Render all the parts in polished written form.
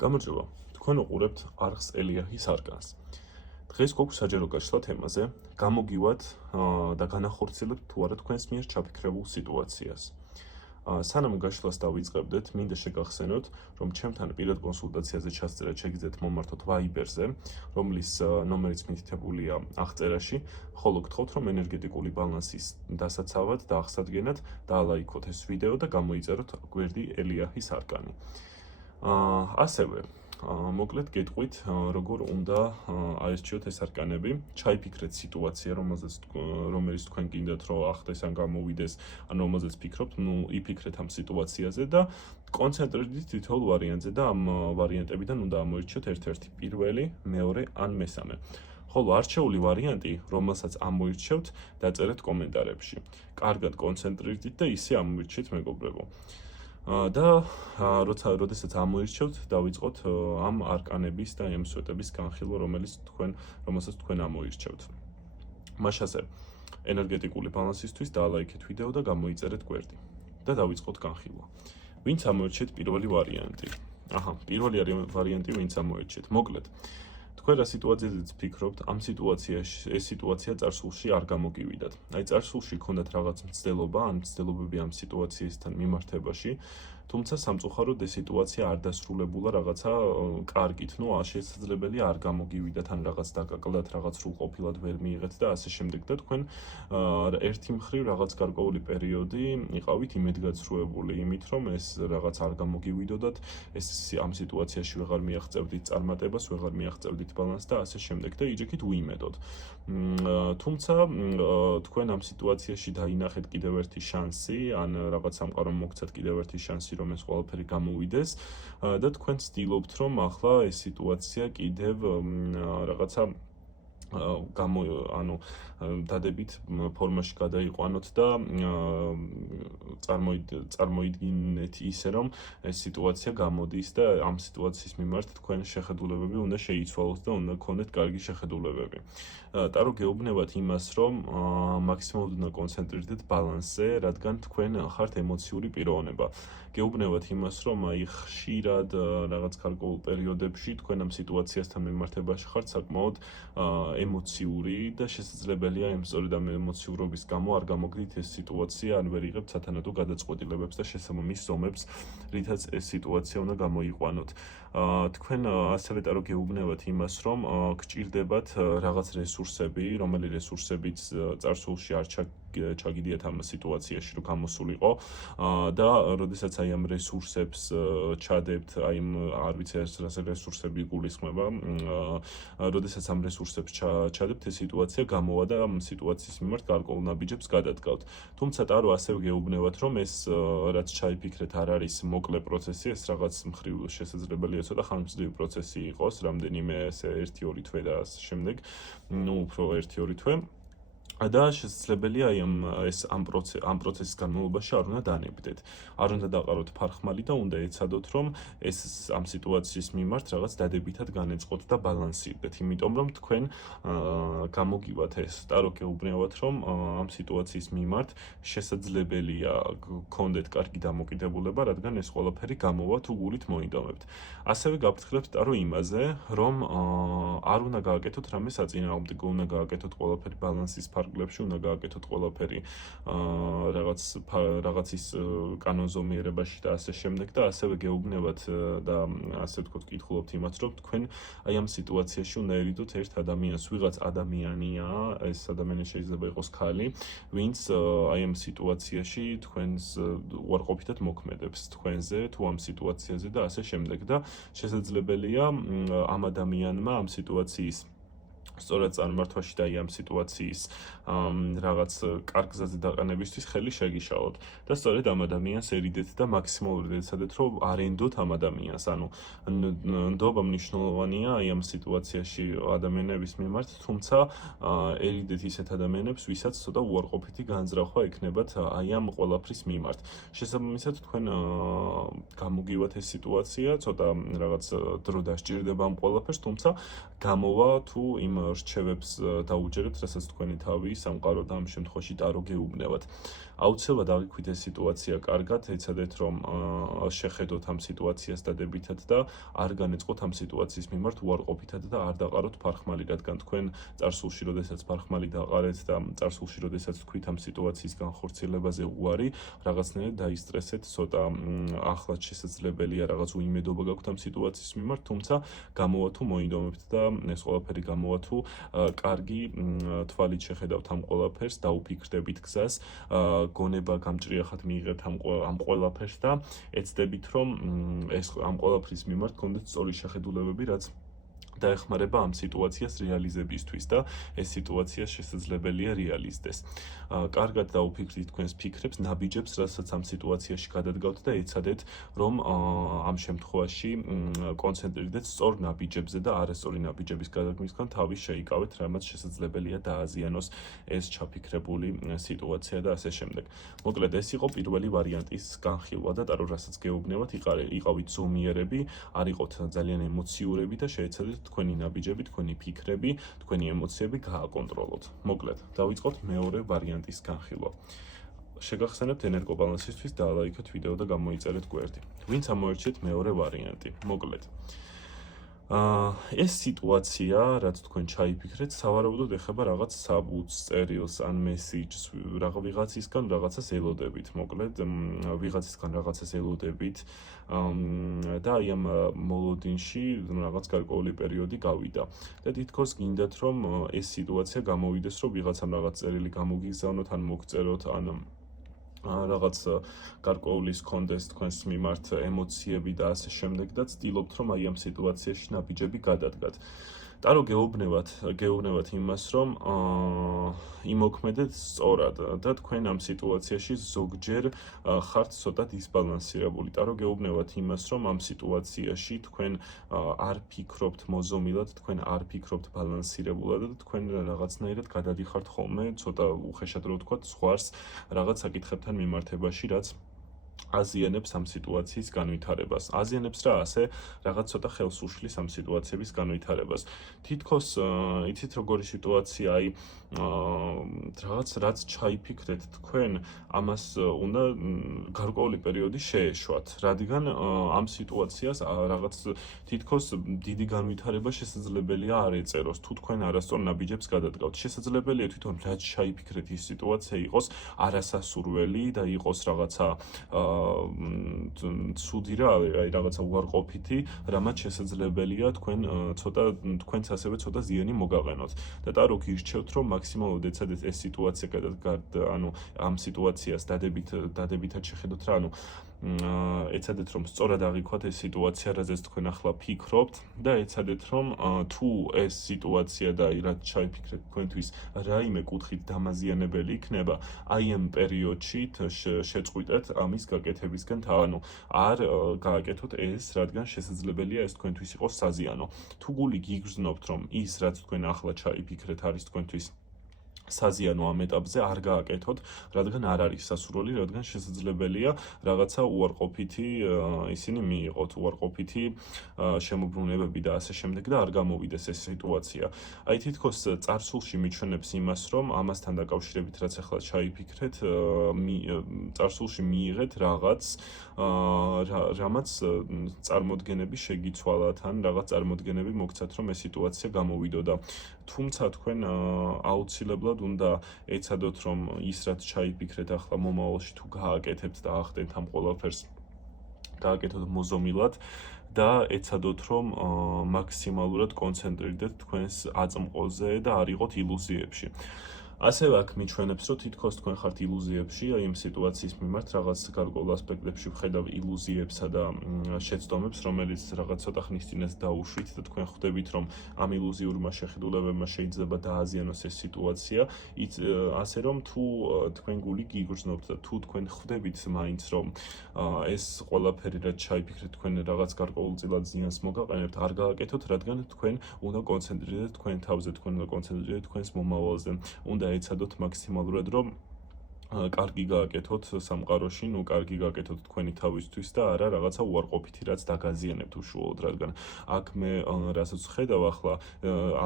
გამარჯობა, თქვენ უყურებთ არხს ელიაჰის არკანს. დღეს გვაქვს საჯარო გაშლა თემაზე, გამოგივათ და განახორციელებთ თუ არა თქვენს მიერ ჩაფიქრებულ სიტუაციას. სანამ გაშლას დავიწყებდეთ, მინდა შეგახსენოთ, რომ ჩემთან პირად კონსულტაციაზე ჩასწერა შეგიძლიათ მომართოთ Viber-ზე, რომლის ნომერიც მითითებულია აღწერაში, ხოლო გთხოვთ, რომ ენერგეტიკული ბალანსის დასაცავად და აღსადგენად დაალაიქოთ ეს ვიდეო და გამოიწეროთ გვერდი ელიაჰის არკანი. ასევე მოკლედ გეტყვით, როგორ უნდა აერჩიოთ ეს არკანები, ჩაიფიქრეთ სიტუაცია, რომელიც თქვენ გინდათ, რომ ახდეს ან გამოვიდეს, ან რომელზეც ფიქრობთ, იფიქრეთ ამ სიტუაციაზე და კონცენტრირდით თითოეულ ვარიანტზე და ამ ვარიანტებიდან უნდა ამოირჩიოთ ერთ-ერთი პირველი, მეორე ან მესამე. ხოლო არჩეული ვარიანტი, რომელსაც ამოირჩევთ, დაწერეთ კომენტარებში. კარგად კონცენტრირდით და ისე ამოირჩიეთ, მეგობრებო. და როდესაც ამოირჩევთ, დავიწყოთ ამ არკანების და ამ სვეტების განხილვა, რომელსაც თქვენ ამოირჩევთ. მაშასე, ენერგეტიკული ბალანსისთვის დაალაიქეთ ვიდეო და გამოიწერეთ გვერდი და დავიწყოთ განხილვა. ვინც ამოირჩიეთ პირველი ვარიანტი? პირველი ვარიანტი ვინც ამოირჩიეთ? მოკლედ, თქვენ რა სიტუაციაზეც ფიქრობთ, ამ ეს სიტუაცია წარსულში არ გამოგივიდათ. აი წარსულში გქონდათ რაღაც მცდელობა, ან მცდელობები ამ სიტუაციასთან მიმართებაში, თუმცა სამწუხაროდ ეს სიტუაცია არ დასრულებულა რაღაცა კარგით, შესაძლებელია არ გამოგივიდათ, ან რაღაც დაკაკლდათ, რაღაც სრულყოფილად ვერ მიიღეთ და ასე შემდეგ და თქვენ ერთი მხრივ რაღაც გარკვეული პერიოდი იყავით იმედგაცრუებული იმით, რომ ეს რაღაც არ გამოგივიდოდათ, ამ სიტუაციაში ვეღარ მიაღწევდით წარმატებას, ვეღარ მიაღწევდით ბალანსს და ასე შემდეგ და იჯექით უიმედოდ. თუმცა თქვენ ამ სიტუაციაში დაინახეთ კიდევ ერთი შანსი, ან რაღაც სამყარომ მოგცეთ კიდევ ერთი შანსი, რომ ეს ყველაფერი გამოვიდეს და თქვენ ცდილობთ, რომ ახლა ეს სიტუაცია კიდევ რაღაცა დადებით ფორმაში გადაიყვანოთ და წარმოიდგინეთ ისე, რომ ეს სიტუაცია გამოდის და ამ სიტუაციის მიმართ თქვენ შეხედულებები უნდა შეიცვალოთ და უნდა გქონდეთ კარგი შეხედულებები. ტარო გეუბნებათ იმას, რომ მაქსიმალურად უნდა კონცენტრირდეთ ბალანსზე, რადგან თქვენ ხართ ემოციური პიროვნება. გეუბნებათ იმას, რომ ხშირად რაღაც გარკვეულ პერიოდებში თქვენ ამ სიტუაციასთან მიმართებაში ხართ საკმაოდ ემოციური და შესაძლებელია სწორედ ამ ემოციურობის გამო არ გამოგდით ეს სიტუაცია, ან ვერ იღებთ სათანადო გადაწყვეტილებებს და შესაბამის ზომებს, რითაც ეს სიტუაცია უნდა გამოიყვანოთ. თქვენ ასევე ტარო გეუბნებათ იმას, რომ გჭირდებათ რაღაც რესურსები, რომელი რესურსებიც წარსულში არ ჩაგიდიათ ამ სიტუაციაში, რომ გამოსულიყო და როდესაც აი ამ რესურსებს ჩადებთ, არ ვიცი რა რესურსები გულისხმება, როდესაც ამ რესურსებს ჩადებთ, ეს სიტუაცია გამოვა და ამ სიტუაციის მიმართ გარკვეულ ნაბიჯებს გადადგავთ. თუმცა ტარო ასევე გეუბნებათ, რომ ეს რაც ჩაიფიქრეთ არ არის მოკლე პროცესი, ეს რაღაც მხრივ შესაძლებელია ცოტა ხანგრძლივი პროცესი იყოს, რამდენიმე ერთი-ორი თვე და ასე შემდეგ, უფრო ერთი-ორი თვე. და შესაძლებელია ამ პროცესის განმავლობაში არ უნდა დანებდეთ. არ უნდა დაყაროთ ფარხმალი და უნდა ეცადოთ, რომ ეს ამ სიტუაციის მიმართ რაღაც დადებითად განეწყოთ და ბალანსირდეთ. იმიტომ რომ თქვენ გამოგივათ ეს ტარო გეუბნებათ, რომ ამ სიტუაციის მიმართ შესაძლებელია გქონდეთ კარგი დამოკიდებულება, რადგან ეს ყველაფერი გამოვა თუ გულით მოინდომებთ. ასევე გაფრთხილებთ ტარო იმაზე, რომ არ უნდა გააკეთოთ რამე საწინააღმდეგო, უნდა გააკეთოთ ყველაფერი ბალანსის ფარგლებში, უნდა გააკეთოთ ყველაფერი რაღაცის კანონზომიერებაში და ასე შემდეგ და ასევე გეუბნებათ და ასე ვთქვათ, კითხულობთ იმას, რომ თქვენ აი ამ სიტუაციაში უნდა ერიდოთ ერთ ადამიანს, ვიღაც ადამიანია, ეს ადამიანი შეიძლება იყოს ქალი, ვინც აი ამ სიტუაციაში თქვენს უარყოფითად მოქმედებს თქვენზე თუ ამ სიტუაციაზე და ასე შემდეგ და შესაძლებელია ამ ადამიანმა ამ სიტუაციის სწორად წარმართვაში და ამ სიტუაციის რაღაც კარგ გზაზე დაყენებისთვის ხელი შეგიშალოთ და სწორედ ამ ადამიანს ერიდეთ და მაქსიმალურად ეცადეთ, რომ არ ენდოთ ამ ადამიანს. ნდობა მნიშვნელოვანია ამ სიტუაციაში ადამიანების მიმართ, თუმცა ერიდეთ ისეთ ადამიანებს, ვისაც ცოტა უარყოფითი განზრახვა ექნებათ ამ ყველაფრის მიმართ. შესაბამისად, თქვენ გამოგივათ ეს სიტუაცია, ცოტა რაღაც დრო დასჭირდება ამ ყველაფერს, თუმცა გამოვა თუ იმ რჩევებს დაუჯერებთ, რასაც თქვენი თავი სამყარო და ამ შემთხვევაში ტარო გეუბნებათ. აუცილებლად აღიქვით ეს სიტუაცია კარგად, ეცადეთ რომ შეხედოთ ამ სიტუაციას დადებითად და არ განეწყოთ ამ სიტუაციის მიმართ უარყოფითად და არ დაყაროთ ფარხმალი, რადგან თქვენ წარსულში, როდესაც ფარხმალი დაყარეთ და წარსულში, როდესაც თქვით ამ სიტუაციის განხორციელებაზე უარი, რაღაცნაირად დაისტრესეთ, ცოტა ახლაც შესაძლებელია რაღაც უიმედობა გაქვთ ამ სიტუაციის მიმართ, თუმცა გამოვა თუ მოინდომებთ და ეს ყველაფერი გამოვა თუ კარგი თვალით შეხედავთ ამ ყველაფერს, დაუფიქრდებით გზას, გონება გამჭრიახად მიიღებთ ამ ყველაფერს და ეცდებით რომ ეს ამ ყველაფრის მიმართ გქონდეთ სწორი შეხედულებები, რაც დაეხმარება ამ სიტუაციას რეალიზებისთვის და ეს სიტუაცია შესაძლებელია რეალიზდეს. კარგად დაუფიქრდით თქვენს ფიქრებს, ნაბიჯებს, რასაც ამ სიტუაციაში გადადგავთ და ეცადეთ რომ ამ შემთხვევაში კონცენტრირდეთ სწორ ნაბიჯებზე და არასწორი ნაბიჯების გადადგმისგან თავი შეიკავეთ, რამაც შესაძლებელია დააზიანოს ეს ჩაფიქრებული სიტუაცია და ასე შემდეგ. მოკლედ ეს იყო პირველი ვარიანტის განხილვა და ტარო რასაც გეუბნებათ, იყავით ზომიერები, არ იყოთ ძალიან ემოციურები და შეეცადეთ თქვენი ნაბიჯები, თქვენი ფიქრები, თქვენი ემოციები გააკონტროლოთ. მოკლედ, დავიწყოთ მეორე ვარიანტის განხილვა. შეგახსენებთ ენერგობალანსისთვის დაალაიქოთ ვიდეო და გამოიწერეთ გვერდი. ვინც ამოერჩიეთ მეორე ვარიანტი. მოკლედ. ეს სიტუაცია, რაც თქვენ ჩაიფიქრეთ, სავარაუდოდ ეხება რაღაც საბუთს, წერილს ან მესიჯს, ვიღაცისგან რაღაცას ელოდებით. მოკლედ, ვიღაცისგან რაღაცას ელოდებით და აი ამ მოლოდინში რაღაც გარკვეული პერიოდი გავიდა. და თითქოს გინდათ რომ ეს სიტუაცია გამოვიდეს, რომ ვიღაცამ რაღაც წერილი გამოგიგზავნოთ, ან მოგწეროთ, ან რაღაც გარკვეულის კონდეს თქვენს მიმართ ემოციები და ასე შემდეგ და ცდილობთ რომ აი ამ სიტუაციაში ნაბიჯები გადადგათ. ტარო გეუბნებათ იმას რომ იმოქმედეთ სწორად და თქვენ ამ სიტუაციაში ზოგჯერ ხართ ცოტა დისბალანსირებული. ტარო გეუბნებათ იმას რომ ამ სიტუაციაში თქვენ არ ფიქრობთ მოზომილად, თქვენ არ ფიქრობთ ბალანსირებულად და თქვენ რაღაცნაირად გადადიხართ ხოლმე ცოტა უხეშად რო ვთქვათ ზღვარს რაღაც საკითხებთან მიმართებაში, რაც აზიანებს ამ სიტუაციის განვითარებას. აზიანებს რა ასე რაღაც ცოტა ხელს უშლის ამ სიტუაციების განვითარებას. თითქოს იცით როგორი სიტუაცია, აი რაც ჩაიფიქრეთ თქვენ, ამას უნდა გარკვეული პერიოდი შეეშვათ, რადგან ამ სიტუაციას რაღაც თითქოს დიდი განვითარება შესაძლებელია არ ეწეროს, თუ თქვენ არასწორ ნაბიჯებს გადადგავთ. შესაძლებელია თვითონ რაც ჩაიფიქრეთ ის სიტუაცია იყოს არასასურველი და იყოს რაღაცა ცუდი რა, აი რაღაცა უარყოფითი, რამაც შესაძლებელია თქვენც ასევე ცოტა ზიანი მოგაყენოთ. და ტარო გირჩევთ რომ მაქსიმალურად ეცადეთ ეს სიტუაცია გადადგარდ, ანუ ამ სიტუაციას დადებითად შეხედოთ რა, ანუ ეცადეთ რომ სწორად აღიქვათ ეს სიტუაცია, რაზეც თქვენ ახლა ფიქრობთ და ეცადეთ რომ თუ ეს სიტუაცია და რაც ჩაიფიქრეთ თქვენთვის რაიმე კუთხით დამაზიანებელი იქნება, აი ამ პერიოდში შეწყვიტეთ ამის გაკეთებისგან, ანუ არ გააკეთოთ ეს, რადგან შესაძლებელია ეს თქვენთვის იყოს საზიანო. თუ გული გიგრძნობთ რომ ის რაც თქვენ ახლა ჩაიფიქრეთ არის თქვენთვის საზიანო ამ ეტაპზე, არ გააკეთოთ, რადგან არ არის სასურველი, რადგან შესაძლებელია რაღაცა უარყოფითი ისინი მიიღოთ, უარყოფითი შემოbrunებები და ასე შემდეგ და არ გამოვიდეს ეს სიტუაცია. აი თითქოს წარსულში მიჩვენებს იმას, რომ ამასთან დაკავშირებით რაც ახლა ჩაიფიქრეთ, წარსულში მიიღეთ რაღაც რამაც წარმოდგენები შეგიცვალათ, ან რაღაც წარმოდგენები მოგცათ, რომ ეს სიტუაცია გამოვიდოდა. თუმცა თქვენ აუცილებლად უნდა ეცადოთ რომ ის რაც ჩაიფიქრეთ ახლა მომავალში თუ გააკეთებთ და ახდენთ ამ ყველაფერს გააკეთოთ მოზომილად და ეცადოთ რომ მაქსიმალურად კონცენტრირდეთ თქვენს აწმყოზე და არ იყოთ ილუზიებში. ასევე აქ მიჩვენებს, რომ თითქოს თქვენ ხართ ილუზიებში, აი იმ სიტუაციის მიმართ რაღაც გარკვეულ ასპექტებში ვხედავ ილუზიებსა და შეცდომებს, რომელიც რაღაც ცოტა ხნის წინას დაუშვით და თქვენ ხვდებით, რომ ამ ილუზიურმა შეხედულებებმა შეიძლება დააზიანოს ეს სიტუაცია, ასე რომ თუ თქვენ გული გიგრძნობთ და თუ თქვენ ხვდებით მაინც, რომ ეს ყველაფერი რაც ჩაიფიქრეთ თქვენ რაღაც გარკვეულწილად ზიანს მოგაყენებთ, არ გააკეთოთ, რადგან თქვენ უნდა კონცენტრირდეთ თქვენ თავზე, თქვენ უნდა კონცენტრირდეთ თქვენს მომავალზე. უნდა ეცადოთ მაქსიმალურად რომ კარგი გააკეთოთ სამყაროში, კარგი გააკეთოთ თქვენი თავისთვის და არა რაღაცა უარყოფითი, რაც დაგაზიანებთ უშუალოდ, რადგან აქ მე რასაც ხედავ ახლა,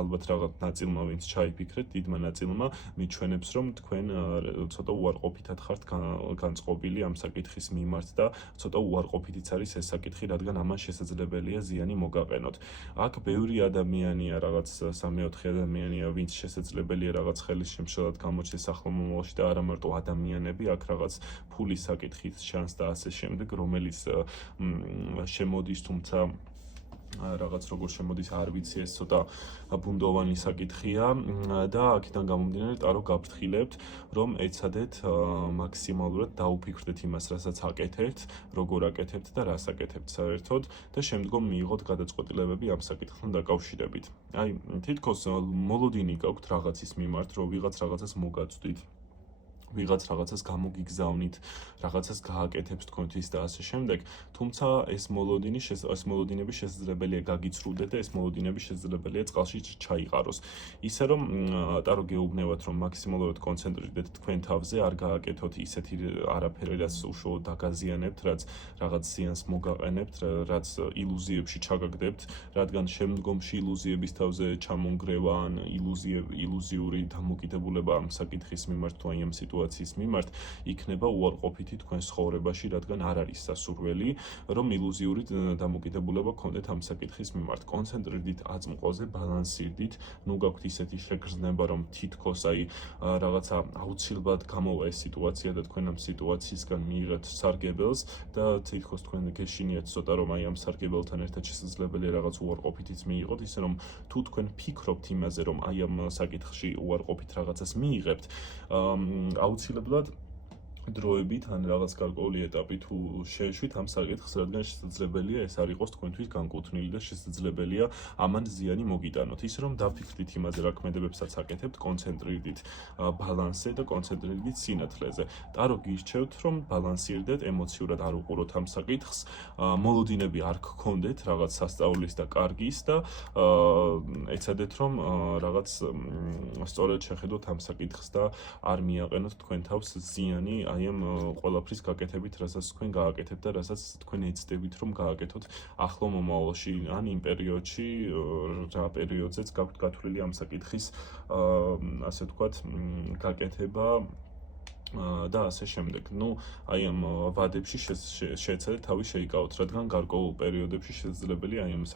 ალბათ რაღაც ნაწილმა ვინც ჩაიფიქრეთ, დიდმა ნაწილმა მიჩვენებს, რომ თქვენ ცოტა უარყოფითად ხართ განწყობილი ამ საკითხის მიმართ და ცოტა უარყოფითიც არის ეს საკითხი, რადგან ამან შესაძლებელია ზიანი მოგაყენოთ. აქ ბევრი ადამიანია, რაღაც 3-4 ადამიანია, ვინც შესაძლებელია რაღაც ხელის შემშლად გამოჩნდეს ახლო მომავალში და არა მარტო ადამიანები, აქ რაღაც ფულის საკითხის შანს და ასე შემდეგ, რომელიც შემოდის, თუმცა რაღაც როგორ შემოდის არ ვიცი, ეს ცოტა ბუნდოვანი საკითხია და აქედან გამომდინარე ტარო გაფრთხილებთ, რომ ეცადეთ მაქსიმალურად დაუფიქრდეთ იმას, რასაც აკეთებთ, როგორ აკეთებთ და რას აკეთებთ საერთოდ და შემდგომ მიიღოთ გადაწყვეტილებები ამ საკითხთან დაკავშირებით. აი, თითქოს მოლოდინი გაქვთ რაღაცის მიმართ, რომ ვიღაც რაღაცას მოგაწვდით. ვიღაც რაღაცას გამოგიგზავნით, რაღაცას გააკეთებს თქვენთვის და ასე შემდეგ, თუმცა ეს მოლოდინები შესაძლებელია გაგიცრუდეთ და ეს მოლოდინები შესაძლებელია წყალში ჩაიყაროს. ისე რომ ტარო გეუბნებათ, რომ მაქსიმალურად კონცენტრირდეთ თქვენ თავზე, არ გააკეთოთ ისეთი არაფერი, რაც უშუალოდ დაგაზიანებთ, რაც რაღაც ზიანს მოგაყენებთ, რაც ილუზიებში ჩაგაგდებთ, რადგან შემდგომში ილუზიების თავზე ჩამონგრევა ან ილუზიური დამოკიდებულება ამ საკითხის მიმართ თუ აი ამ სიტუაციის მიმართ იქნება უარყოფითი თქვენს ცხოვრებაში, რადგან არ არის სასურველი, რომ ილუზიური დამოკიდებულება გქონდეთ ამ საკითხის მიმართ. კონცენტრირდით აწმყოზე, ბალანსირდით, ნუ გაქვთ ისეთი შეგრძნება, რომ თითქოს აი რაღაცა აუცილებლად გამოვა ეს სიტუაცია და თქვენ ამ სიტუაციისგან მიიღეთ სარგებელს და თითქოს თქვენ გეშინიათ ცოტა, რომ აი ამ სარგებელთან ერთად შესაძლებელია რაღაც უარყოფითიც მიიღოთ, ისე რომ თუ თქვენ ფიქრობთ იმაზე, რომ აი ამ საკითხში უარყოფით რაღაცას მიიღებთ, აუცილებლად დროებით ან რაღაც გარკვეული ეტაპი თუ შეეშვით ამ საკითხს, რადგან შესაძლებელია ეს არ იყოს თქვენთვის განკუთვნილი და შესაძლებელია ამან ზიანი მოგიტანოთ. ისე რომ დაფიქრდით იმაზე, რა ქმედებებსაც აკეთებთ, კონცენტრირდით ბალანსზე და კონცენტრირდით სინათლეზე. ტარო გირჩევთ, რომ ბალანსირდეთ, ემოციურად არ უყუროთ ამ საკითხს, მოლოდინები არ გქონდეთ რაღაც სასწაულის და კარგის და ეცადეთ, რომ რაღაც სწორად შეხედოთ ამ საკითხს და არ მიაყენოთ თქვენ თავს ზიანი აი ამ ყველაფრის გაკეთებით, რასაც თქვენ გააკეთებთ და რასაც თქვენ ეცდებით, რომ გააკეთოთ ახლო მომავალში, ან იმ პერიოდში, რა პერიოდზეც გაქვთ გათვლილი ამ საკითხის, ასე ვთქვათ, გაკეთება და ასე შემდეგ. ნუ აი ამ ვადებში შეეცადეთ თავი შეიკავოთ, რადგან გარკვეულ პერიოდებში შესაძლებელია აი ამ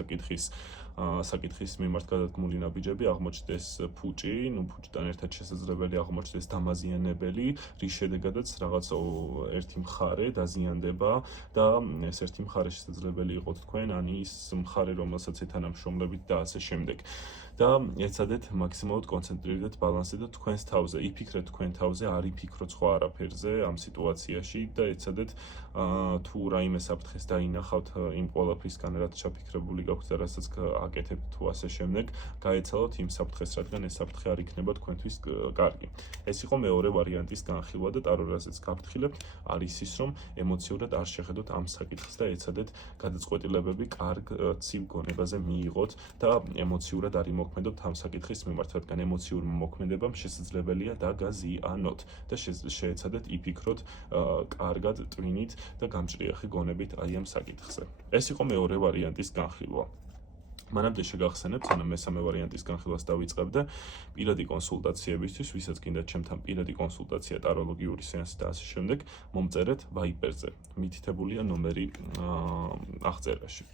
საკითხის მიმართ გადადგმული ნაბიჯები აღმოჩნდეს ფუჭი, ფუჭიდან ერთად შესაძლებელია აღმოჩნდეს დამაზიანებელი, რის შედეგადაც რაღაც ერთი მხარე დაზიანდება და ეს ერთი მხარე შესაძლებელი იყოთ თქვენ, ან ის მხარე, რომელსაც ეთანამშრომლებით და ასე შემდეგ. და ეცადეთ მაქსიმალურად კონცენტრირდეთ ბალანსზე და თქვენს თავზე, იფიქრეთ თქვენ თავზე, არ იფიქროთ სხვა არაფერზე ამ სიტუაციაში და ეცადეთ თუ რაიმე საფრთხეს დაინახავთ იმ ყველაფრისგან, რაც ჩაფიქრებული გაქვთ და რასაც აკეთებთ თუ ასე შემდეგ, გაეცალოთ იმ საფრთხეს, რადგან ეს საფრთხე არ იქნება თქვენთვის კარგი. ეს იყო მეორე ვარიანტის განხილვა და ტარო რასაც გაფრთხილებთ, არის ის, რომ ემოციურად არ შეხედოთ ამ საკითხს და ეცადეთ გადაწყვეტილებები კარგ ცივ გონებაზე მიიღოთ და ემოციურად არ იმოქმედოთ ამ საკითხის მიმართ, რადგან ემოციურ მოქმედებამ შესაძლებელია დაგაზიანოთ და შეეცადეთ იფიქროთ კარგად, ტვინით და გამჭრიახი გონებით აი ამ საკითხზე. ეს იყო მეორე ვარიანტის განხილვა. მანამდე შეგახსენებთ, სანამ მესამე ვარიანტის განხილვას დავიწყებდე, პირადი კონსულტაციებისთვის, ვისაც გინდათ ჩემთან პირადი კონსულტაცია, ტაროლოგიური სეანსი და ასე შემდეგ, მომწერეთ Viber-ზე. მითითებულია ნომერი აღწერაში.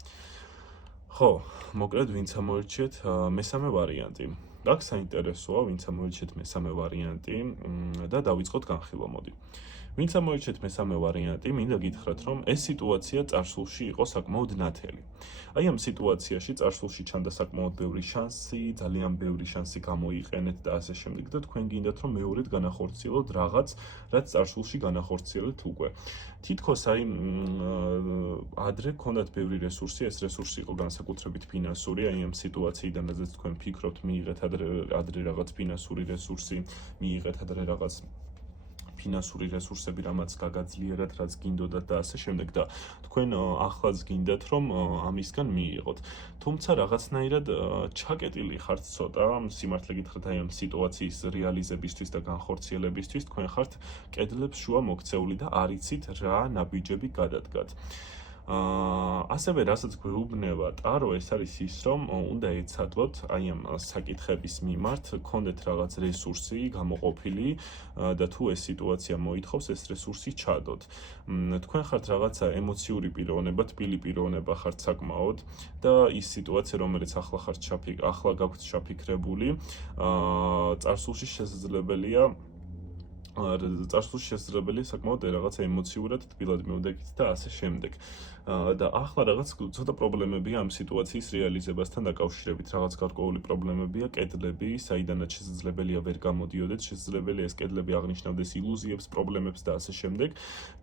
ხო, მოკლედ ვინც ამოერჩიეთ მესამე ვარიანტი. აქ საინტერესოა, ვინც ამოერჩიეთ მესამე ვარიანტი და დავიწყოთ განხილვა, მოდი. ვინც ამოერჩიეთ მესამე ვარიანტი, მინდა გითხრათ, რომ ეს სიტუაცია წარსულში იყო საკმაოდ ნათელი. აი ამ სიტუაციაში წარსულში ჩანდა საკმაოდ ბევრი შანსი, ძალიან ბევრი შანსი გამოიყენეთ და ასე შემდეგ და თქვენ გინდათ, რომ მეორედ განახორციელოთ რაღაც, რაც წარსულში განახორციელეთ უკვე. თითქოს აი ადრე გქონდათ ბევრი რესურსი, ეს რესურსი იყო განსაკუთრებით ფინანსური, აი ამ სიტუაციიდან, რაზეც თქვენ ფიქრობთ, მიიღეთ ადრე რაღაც ფინანსური რესურსი, მიიღეთ ადრე რაღაც ფინანსური რესურსები, რამაც გაგაძლიერათ, რაც გინდოდათ და ასე შემდეგ და თქვენ ახლაც გინდათ, რომ ამისგან მიიღოთ. თუმცა რაღაცნაირად ჩაკეტილი ხართ ცოტა, სიმართლე გითხრათ, აი ამ სიტუაციის რეალიზებისთვის და განხორციელებისთვის თქვენ ხართ კედლებს შუა მოქცეული და არ იცით რა ნაბიჯები გადადგათ. ასევე რასაც გვეუბნება ტარო, ეს არის ის, რომ უნდა ეცადოთ აი ამ საკითხების მიმართ, გქონდეთ რაღაც რესურსი გამოყოფილი და თუ ეს სიტუაცია მოითხოვს, ეს რესურსი ჩადოთ. თქვენ ხართ რაღაცა ემოციური პიროვნება, თბილი პიროვნება ხართ საკმაოდ და ის სიტუაცია, რომელიც ახლა გაქვთ ჩაფიქრებული, წარსულში შესაძლებელია საკმაოდ რაღაცა ემოციურად თბილად მივდექით და ასე შემდეგ. და ახლა რაღაც ცოტა პრობლემებია ამ სიტუაციის რეალიზებასთან დაკავშირებით. რაღაც გარკვეული პრობლემებია, კედლები, საიდანაც შესაძლებელია ვერ გამოდიოდეთ, შესაძლებელია ეს კედლები აღნიშნავდეს ილუზიებს, პრობლემებს და ასე შემდეგ.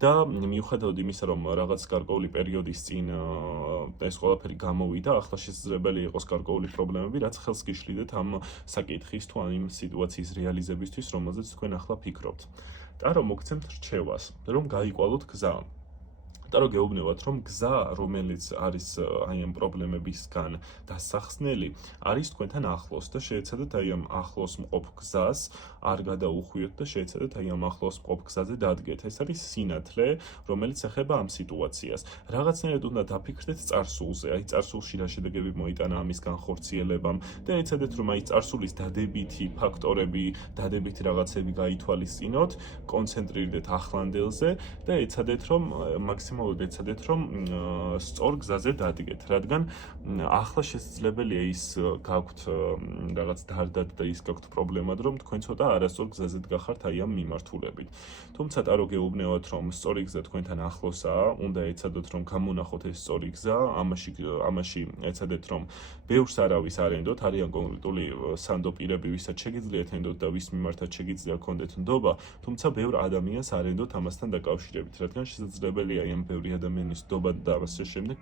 და მიუხედავად იმისა, რომ რაღაც გარკვეული პერიოდის წინ ეს ყველაფერი გამოვიდა, ახლა შესაძლებელია იყოს გარკვეული პრობლემები, რაც ხელს გიშლიდეთ ამ საკითხის თუ ამ სიტუაციის რეალიზებისთვის, რომელზეც თქვენ ახლა ფიქრობთ. ტარო მოგცემთ რჩევას, რომ გაიკვალოთ გზა. ტარო გეუბნებათ, რომ გზა, რომელიც არის აი ამ პრობლემებისგან დასახსნელი, არის თქვენთან ახლოს და შეეცადეთ აი ამ ახლოს მყოფ გზას არ გადაუხვიოთ და შეეცადეთ აი ამ ახლოს მყოფ გზაზე დადგეთ. ეს არის სინათლე, რომელიც ეხება ამ სიტუაციას. რაღაცნაირად უნდა დაფიქრდეთ წარსულზე, აი წარსულში რა შედეგები მოიტანა ამის განხორციელებამ და ეცადეთ, რომ აი წარსულის დადებითი ფაქტორები, დადებითი რაღაცები გაითვალისწინოთ, კონცენტრირდეთ ახლანდელზე და ეცადეთ, რომ მაქსიმალურად ეცადეთ, რომ სწორ გზაზე დადგეთ, რადგან ახლა შესაძლებელია ის გაქვთ რაღაც დარდად და ის გაქვთ პრობლემად, რომ თქვენ ცოტა არასწორ გზაზე დგახართ აი ამ მიმართულებით. თუმცა ტარო გეუბნებათ, რომ სწორი გზა თქვენთან ახლოსაა, უნდა ეცადოთ, რომ გამონახოთ ეს სწორი გზა, ამაში ეცადეთ, რომ ბევრს არავის არ ენდოთ, არიან კონკრეტული სანდო პირები, ვისაც შეგიძლიათ ენდოთ და ვის მიმართაც შეგიძლია გქონდეთ ნდობა, თუმცა ბევრ ადამიანს არ ენდოთ ამასთან დაკავშირებით, რადგან შესაძლებელია ამ ბევრი ადამიანის ნდობა და ასე შემდეგ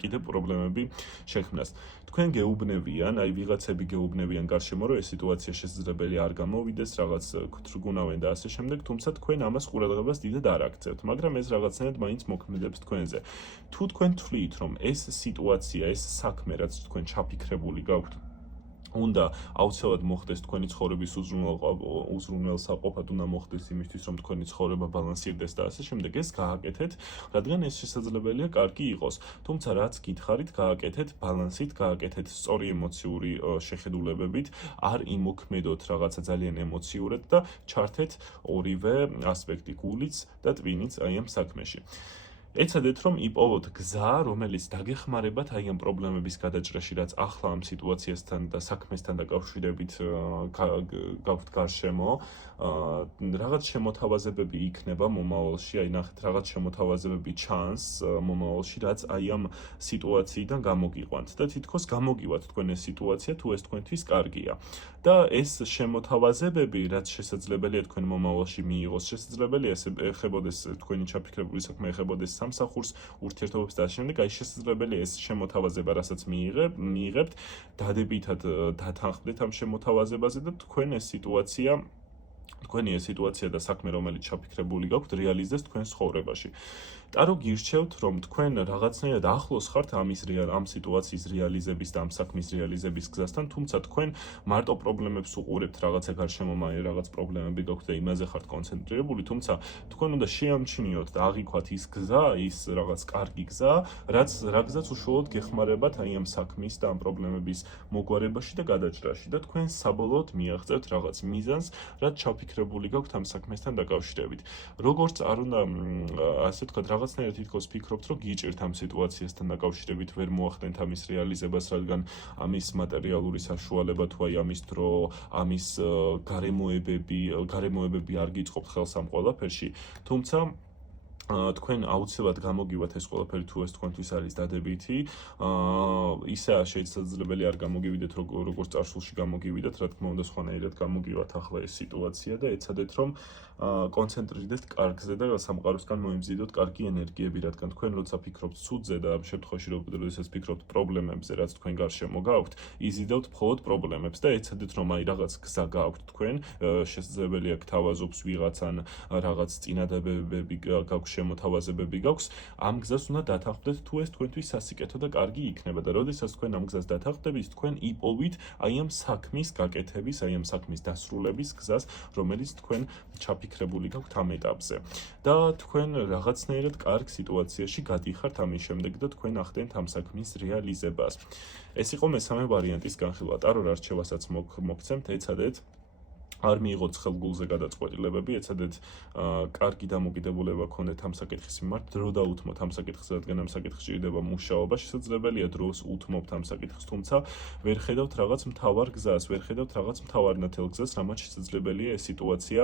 კიდევ პრობლემები შექმნას. თქვენ გეუბნებიან, აი ვიღაცები გეუბნებიან გარშემო, რომ ეს სიტუაცია შესაძლებელია არ გამოვიდეს, რაღაც გთრგუნავენ და ასე შემდეგ, თუმცა თქვენ ამას ყურადღებას დიდად არ აქცევთ, მაგრამ ეს რაღაცნაირად მაინც მოქმედებს თქვენზე. თუ თქვენ თვლით, რომ ეს სიტუაცია, ეს საქმე, რაც თქვენ ჩაფიქრებული გაქვთ, უნდა აუცილებლად მოხდეს თქვენი ცხოვრების უზრუნველსაყოფად უნდა მოხდეს იმისთვის, რომ თქვენი ცხოვრება ბალანსირდეს და ასე შემდეგ, ეს გააკეთეთ, რადგან ეს შესაძლებელია კარგი იყოს. თუმცა რაც გითხარით, გააკეთეთ ბალანსით, გააკეთეთ სწორი ემოციური შეხედულებებით, არ იმოქმედოთ რაღაცა ძალიან ემოციურად და ჩართეთ ორივე ასპექტი, გულიც და ტვინიც აი ამ საქმეში. ეცადეთ, რომ იპოვოთ გზა, რომელიც დაგეხმარებათ აი ამ პრობლემების გადაჭრაში, რაც ახლა ამ სიტუაციასთან და საქმესთან დაკავშირებით გაქვთ გარშემო, რაღაც შემოთავაზებები იქნება მომავალში, აი ნახეთ, რაღაც შემოთავაზებები ჩანს მომავალში, რაც აი ამ სიტუაციიდან გამოგიყვანთ და თითქოს გამოგივათ თქვენ ეს სიტუაცია, თუ ეს თქვენთვის კარგია. და ეს შემოთავაზებები, რაც შესაძლებელია თქვენ მომავალში მიიღოს, შესაძლებელია ეხებოდეს თქვენი ჩაფიქრებული საქმე ეხებოდეს სამსახურს, ურთიერთობებს და ასე შემდეგ, აი შესაძლებელია ეს შემოთავაზება, რასაც მიიღებთ, დადებითად დათანხმდეთ ამ შემოთავაზებაზე და თქვენი ეს სიტუაცია და საქმე, რომელიც ჩაფიქრებული გაქვთ, რეალიზდეს თქვენ ცხოვრებაში. ტარო გირჩევთ, რომ თქვენ რაღაცნაირად ახლოს ხართ ამ სიტუაციის რეალიზების და ამ საქმის რეალიზების გზასთან, თუმცა თქვენ მარტო პრობლემებს უყურებთ, რაღაცა გარშემო რაღაც პრობლემები გაქვთ და იმაზე ხართ კონცენტრირებული, თუმცა თქვენ უნდა შეამჩნიოთ და აღიქვათ ის გზა, ის რაღაც კარგი გზა, რა გზაც უშუალოდ გეხმარებათ აი ამ საქმის და ამ პრობლემების მოგვარებაში და გადაჭრაში და თქვენ საბოლოოდ მიაღწევთ რაღაც მიზანს, რაც ჩაფიქრებული გაქვთ ამ საქმესთან დაკავშირებით. როგორც არ უნდა ასე ვთქვათ, რაღაცნაირად თითქოს ფიქრობთ, რომ გიჭირთ ამ სიტუაციასთან დაკავშირებით, ვერ მოახდენთ ამის რეალიზებას, რადგან ამის მატერიალური საშუალება თუ აი ამის დრო, ამის გარემოებები არ გიწყობთ ხელს ამ ყველაფერში, თუმცა თქვენ აუცილებლად გამოგივათ ეს ყველაფერი თუ ეს თქვენთვის არის დადებითი. ისე შეიძლება არ გამოგივიდეთ როგორც წარსულში გამოგივიდეთ, რა თქმა უნდა სხვანაირად გამოგივათ ახლა ეს სიტუაცია და ეცადეთ რომ კონცენტრირდეთ კარგზე და სამყაროსგან მოიმზიდოთ კარგი ენერგიები, რადგან თქვენ როცა ფიქრობთ ცუდზე და ამ შემთხვევაში როდესაც ფიქრობთ პრობლემებზე, რაც თქვენ გარშემო გაქვთ, იზიდავთ მხოლოდ პრობლემებს და ეცადეთ რომ რაღაც გზა გაქვთ თქვენ, შესაძლებელია გთავაზობს ვიღაცან რაღაც წინადადებები გაქვთ შემოთავაზებები გაქვს, ამ გზას უნდა დათანხმდეთ თუ ეს თქვენთვის სასიკეთო და კარგი იქნება და როდესაც თქვენ ამ გზას დათანხმდებით, თქვენ იპოვით აი ამ საქმის გაკეთების, აი ამ საქმის დასრულების გზას, რომელიც თქვენ ჩაფიქრებული გაქვთ ამ ეტაპზე. და თქვენ რაღაცნაირად კარგ სიტუაციაში გადიხართ ამის შემდეგ და თქვენ ახდენთ ამ საქმის რეალიზებას. ეს იყო მესამე ვარიანტის განხილვა. ტარორ არჩევასაც მოგცემთ, ეცადეთ არ მიიღოთ ხელგულზე გადაწყვეტილებები, ეცადეთ კარგი დამოკიდებულება გქონდეთ ამ საკითხის მიმართ, დრო დაუთმოთ ამ საკითხს, რადგან ამ საკითხს ჭირდება მუშაობა, შესაძლებელია დროს უთმობთ ამ საკითხს, თუმცა ვერ ხედავთ რაღაც მთავარ გზას, ვერ ხედავთ რაღაც მთავარ ნათელ გზას, რამაც შესაძლებელია ეს სიტუაცია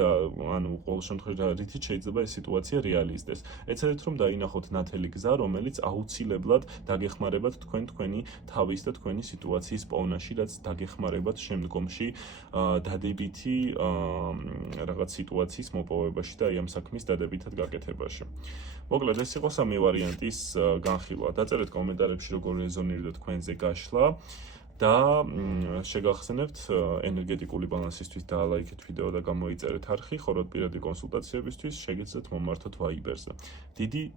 და ანუ ყოველ შემთხვევაში რითიც შეიძლება ეს სიტუაცია რეალიზდეს. ეცადეთ რომ დაინახოთ ნათელი გზა, რომელიც აუცილებლად დაგეხმარებათ თქვენი თავის და თქვენი სიტუაციის პოვნაში, რაც დაგეხმარებათ შემდგომში დადებითი რაღაც სიტუაციის მოპოვებაში და აი ამ საქმის დადებითად გაკეთებაში. მოკლედ ეს იყო სამი ვარიანტის განხილვა. დაწერეთ კომენტარებში როგორ რეზონირდა თქვენზე გაშლა და შეგახსენებთ ენერგეტიკული ბალანსისთვის დაალაიქეთ ვიდეო და გამოიწერეთ არხი, ხოლო პირადი კონსულტაციებისთვის შეგიძლიათ მომართოთ Viber-ზე.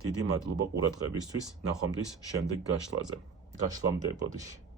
დიდი მადლობა ყურადღებისთვის. ნახვამდის შემდეგ გაშლაზე. გაშლამდე ბოდიში.